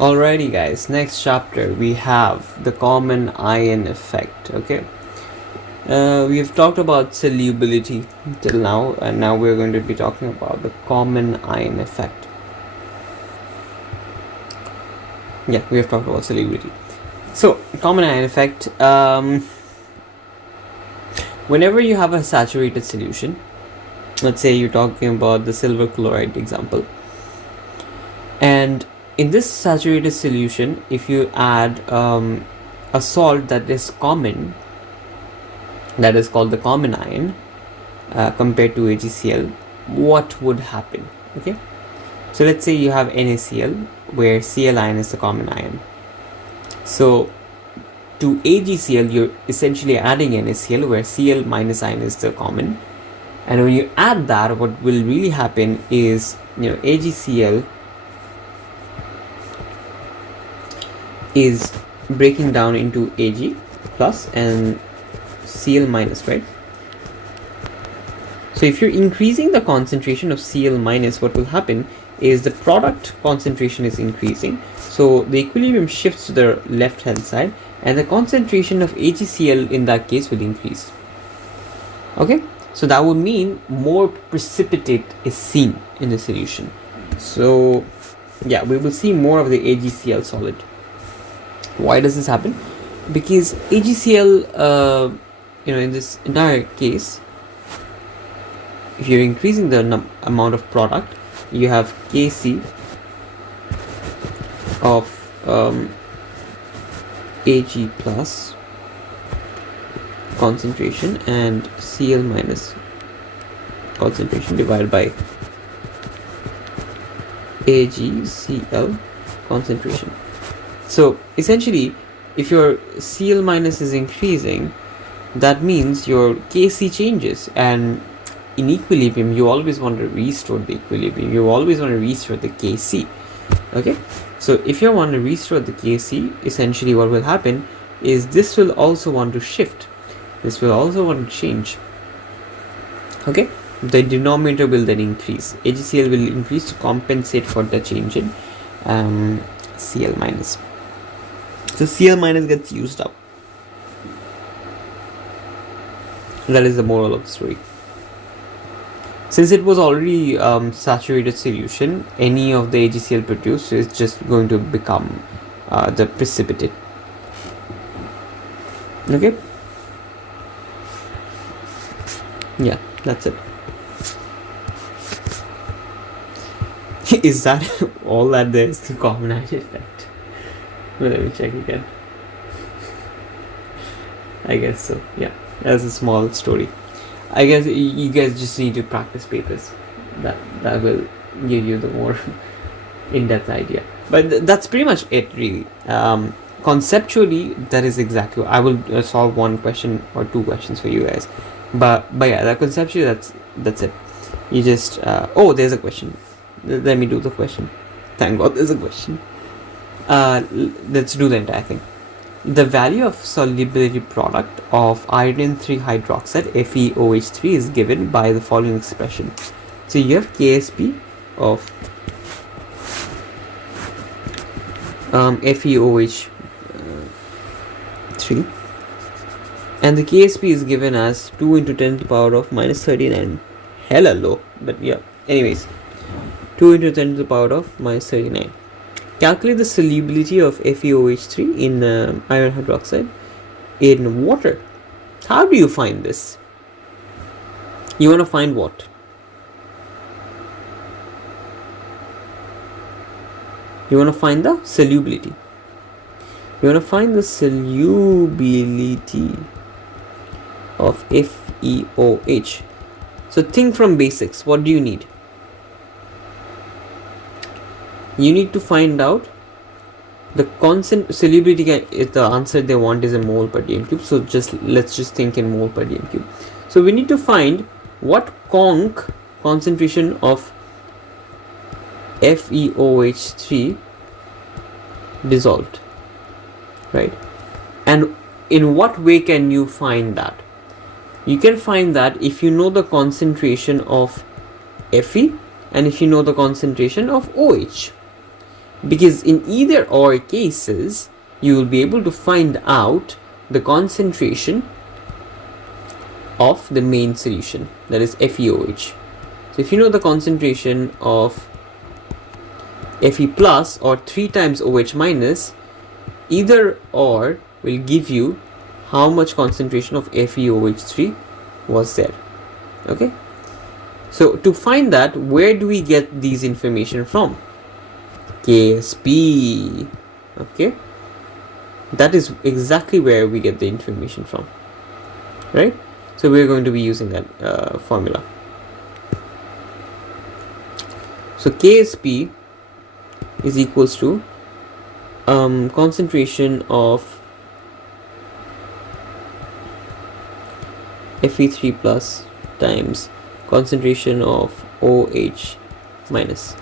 Alrighty guys, next chapter we have the common ion effect. Okay, we have talked about solubility till now, and now we're going to be talking about the common ion effect. Yeah, we have talked about solubility. So, common ion effect, whenever you have a saturated solution, let's say you're talking about the silver chloride example, and in this saturated solution, if you add a salt that is common, that is called the common ion, compared to AgCl, what would happen? Okay, so let's say you have NaCl where Cl ion is the common ion. So to AgCl, you're essentially adding NaCl where Cl minus ion is the common, and when you add that, what will really happen is, AgCl is breaking down into Ag plus and Cl minus, right? So if you're increasing the concentration of Cl minus, what will happen is the product concentration is increasing. So the equilibrium shifts to the left hand side, and the concentration of AgCl in that case will increase. Okay, so that would mean more precipitate is seen in the solution. So yeah, we will see more of the AgCl solid. Why does this happen? Because AgCl, in this entire case, if you're increasing the amount of product, you have Kc of Ag plus concentration and Cl minus concentration divided by AgCl concentration. So essentially, if your Cl minus is increasing, that means your Kc changes, and in equilibrium you always want to restore the equilibrium, you always want to restore the Kc. Okay, so if you want to restore the Kc, essentially what will happen is this will also want to shift, this will also want to change. Okay, the denominator will then increase, AgCl will increase to compensate for the change in Cl minus. So Cl minus gets used up. That is the moral of the story. Since it was already saturated solution, any of the AgCl produced is just going to become the precipitate. Okay? Yeah, that's it. Is that all that there is to common ion effect? Well, let me check again. I guess so. Yeah, that's a small story. I guess you guys just need to practice papers. That will give you the more in-depth idea. But that's pretty much it, really. Conceptually, that is exactly. I will solve one question or two questions for you guys. But yeah, that conceptually, that's it. You just there's a question. Let me do the question. Thank God, there's a question. Let's do the entire thing. The value of solubility product of iodine 3 hydroxide FeOH3 is given by the following expression. So you have Ksp of FeOH3, and the Ksp is given as 2 into 10 to the power of minus 39. Hella low, but yeah. Anyways, 2 into 10 to the power of minus 39. Calculate the solubility of FeOH3 in iron hydroxide in water. How do you find this? You want to find what? You want to find the solubility. You want to find the solubility of FeOH. So think from basics. What do you need? You need to find out the constant solubility. If the answer they want is a mole per dm cube, so let's just think in mole per dm cube. So we need to find what concentration of FeOH3 dissolved, right? And in what way can you find that? You can find that if you know the concentration of Fe and if you know the concentration of OH. because in either or cases you will be able to find out the concentration of the main solution, that is FeOH. So if you know the concentration of Fe plus or 3 times OH minus, either or will give you how much concentration of FeOH3 was there. Okay, so to find that, where do we get these information from? KSP. Okay, that is exactly where we get the information from, right? So we're going to be using that formula. So KSP is equals to concentration of Fe3 plus times concentration of OH minus,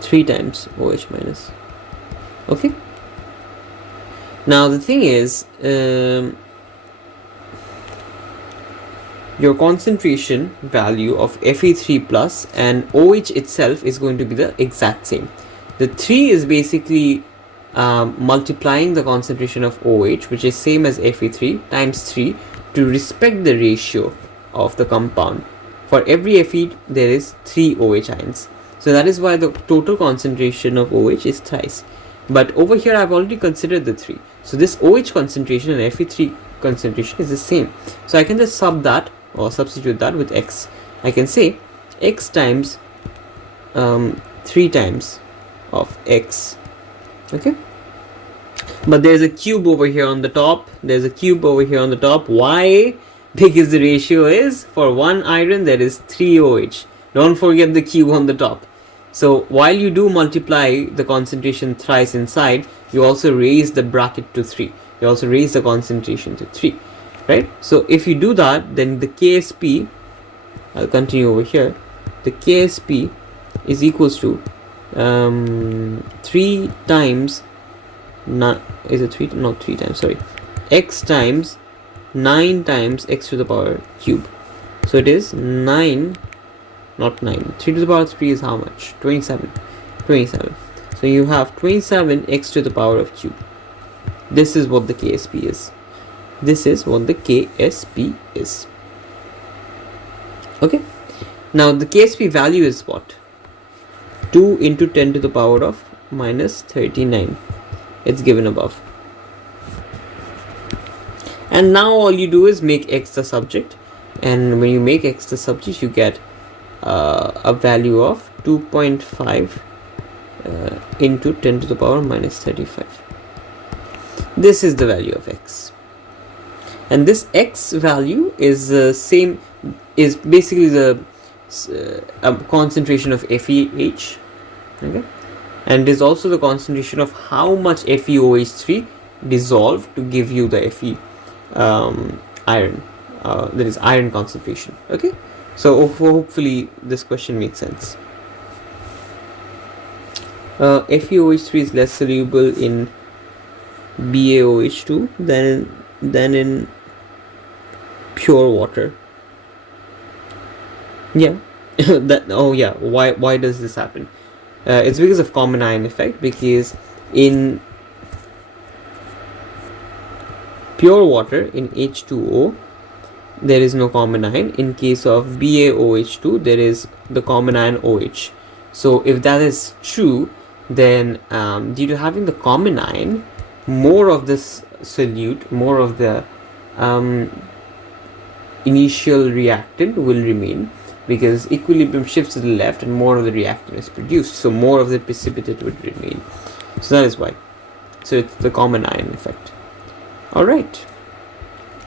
3 times OH minus. Okay, now the thing is, your concentration value of Fe3 plus and OH itself is going to be the exact same. The 3 is basically multiplying the concentration of OH, which is same as Fe3, times 3 to respect the ratio of the compound. For every Fe there is 3 OH ions, so that is why the total concentration of OH is thrice. But over here I've already considered the 3, so this OH concentration and Fe3 concentration is the same, so I can just sub that or substitute that with X. I can say X times 3 times of X. Okay, but there's a cube over here on the top. Why? Because the ratio is, for 1 iron there is 3 OH. Don't forget the cube on the top. So while you do multiply the concentration thrice inside, you also raise the bracket to 3. You also raise the concentration to 3, right? So if you do that, then the KSP, I'll continue over here, the KSP is equals to 3 times, is it 3? No, 3 times, sorry, X times 9 times X to the power cube. So it is 9, not 9, 3 to the power 3 is how much? 27. So you have 27 X to the power of cube. This is what the KSP is. Okay, now the KSP value is what? 2 into 10 to the power of minus 39. It's given above. And now all you do is make X the subject, and when you make X the subject, you get a value of 2.5 into 10 to the power minus 35. This is the value of X, and this X value is same, is basically the concentration of FeH, okay, and is also the concentration of how much FeOH3 dissolved to give you the Fe iron, that is iron concentration. Okay, so hopefully this question makes sense. FeOH3 is less soluble in BaOH2 than in pure water. Yeah. Why does this happen? It's because of common ion effect, because in pure water, in H2O, there is no common ion. In case of BaOH2, there is the common ion OH. So if that is true, then due to having the common ion, more of this solute, more of the initial reactant will remain, because equilibrium shifts to the left and more of the reactant is produced, so more of the precipitate would remain. So that is why. So it's the common ion effect. Alright.